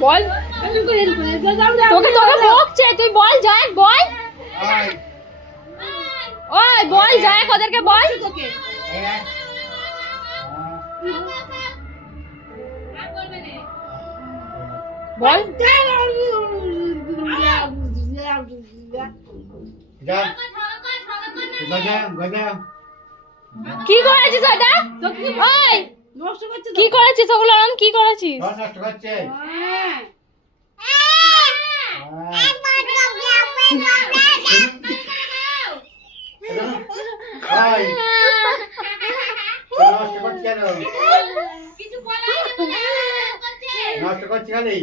বল তোকে তোকে বকছে তুই বল যাক বল ওই বল যাক ওদেরকে বল তোকে বল কি করেছিস ওটা ওই কি করেছিস ওগুলো আরাম কি করেছিস নষ্ট করছে নষ্ট করছে খালি